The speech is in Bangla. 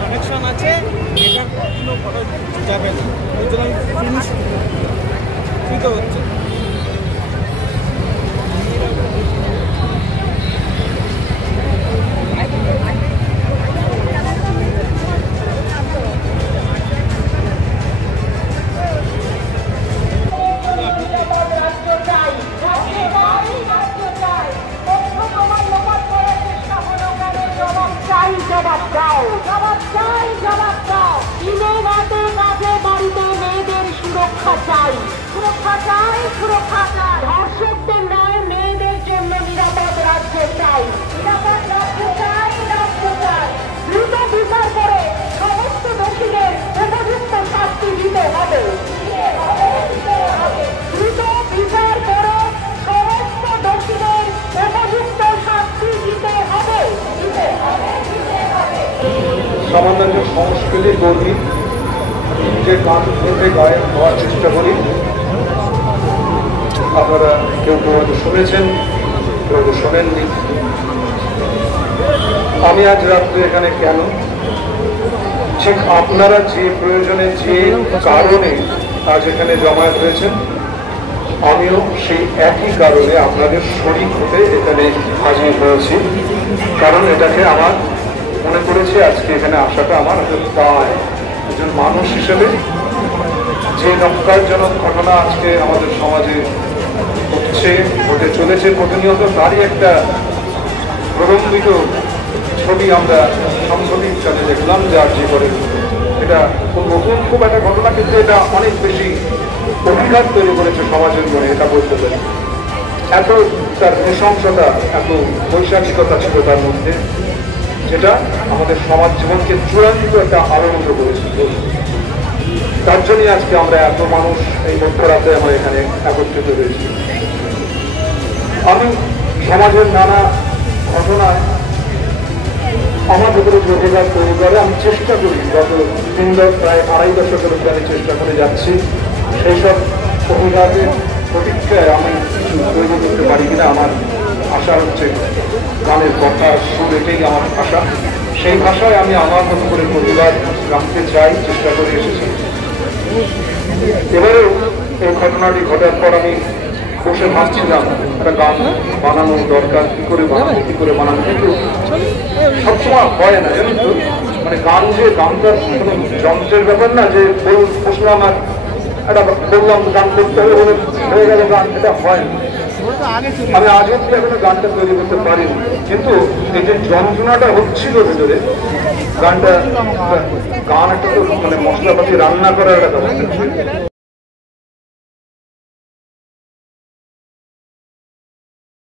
কানেকশন আছে এটা কখনো করা যাবে না, ওই জন্য ফিনিশ দিতে হচ্ছে। ধর্ষকদের নয়, মেয়েদের জন্য নিরাপদ রাজ্য চাই, নিরাপদ রাজ্য চাই, রাজ্য চাই। দ্রুত বিচার করে সমস্ত দোষীদের উপযুক্ত শাস্তি দিতে হবে। দ্রুত বিচার করে সমস্ত দোষীদের উপযুক্ত শাস্তি দিতে হবে। সামান্য যে সংস্কৃতি কর্মী যে গান করতে গায়ে হওয়ার চেষ্টা করি, আপনারা কেউ কেউ হয়তো শুনেছেন, কেউ হয়তো শোনেননি। আমি আজ রাত্রে এখানে কেন, ঠিক আপনারা যে প্রয়োজনে যে কারণে আজ এখানে জমায়েত হয়েছেন, আমিও সেই একই কারণে আপনাদের শরীক হতে এখানে হাজির হয়েছি। কারণ এটাকে আমার মনে করেছে আজকে এখানে আসাটা আমার দায়, একজন মানুষ হিসেবে। যে নক্কারজনক ঘটনা আজকে আমাদের সমাজে হচ্ছে, ঘটে চলেছে প্রতিনিয়ত, তারই একটা প্রলম্বিত ছবি আমরা সাম্প্রতিক কালে দেখলাম যে আর জি করে। এটা খুব নতুন খুব একটা ঘটনা, কিন্তু এটা অনেক বেশি অধিকার তৈরি করেছে সমাজের মনে, এটা বলতে পারি। এত তার নৃশংসতা, এত বৈশাখিকতা ছিল তার মধ্যে, যেটা আমাদের সমাজ জীবনকে চূড়ান্ত একটা আলোড়িত করেছিল। তার জন্যই আজকে আমরা এত মানুষ এই মধ্যরাতে আমরা এখানে একত্রিত হয়েছি। আমি সমাজের নানা ঘটনায় আমার ভেতরে যে অধিকার তৈরি করে আমি চেষ্টা করি, গত প্রায় 2.5 দশকের মধ্যে আমি চেষ্টা করে যাচ্ছি সেই সব অধিকারের প্রতিক্রিয়ায় আমি কিছু তৈরি করতে পারি কিনা। আমার আশা হচ্ছে গানের কথা, সুর, এটাই আমার ভাষা। সেই ভাষায় আমি আমার মতো করে প্রতিবাদ রাখতে চাই, চেষ্টা করে এসেছি। এবারেও এই ঘটনাটি ঘটার পর আমি বসে ভাবছিলাম একটা গান বানানো দরকার, কি করে বানানো, কিন্তু সবসময় হয় না, জানেন তো। মানে গান যে গানটার কোনো যন্ত্রের ব্যাপার না, যে বসলাম আর একটা বললাম গান করতে হবে বলে হয়ে গেল গান, এটা হয় না। আমি আজ অব্দি এখনো গানটা তৈরি করতে পারিনি, কিন্তু এই যে যন্ত্রণাটা হচ্ছিল ভেতরে, গান একটা তো মানে মশলাপাতি রান্না করার একটা ব্যাপার।